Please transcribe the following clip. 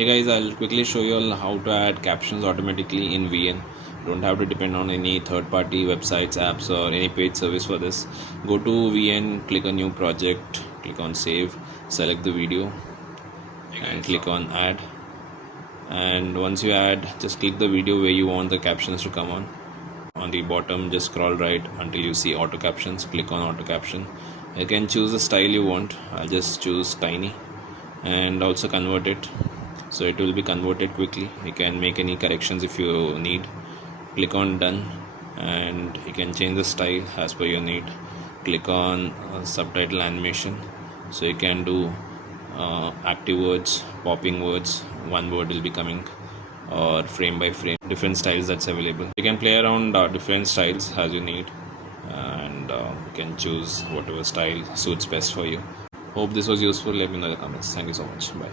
Hey guys, I'll quickly show you all how to add captions automatically in VN. Don't have to depend on any third-party websites, apps, or any paid service for this. Go to VN, click on new project, click on save, select the video, and click on add. And once you add, just click the video where you want the captions to come on. On the bottom, just scroll right until you see auto captions. Click on auto caption. You can choose the style you want. I'll just choose tiny and also convert it, so it will be converted quickly. You can make any corrections if you need. Click on done and you can change the style as per your need. Click on subtitle animation, so you can do active words, popping words, one word will be coming, or frame by frame, different styles that's available. You can play around different styles as you need, and you can choose whatever style suits best for you. Hope this was useful. Let me know in the comments. Thank you so much. Bye.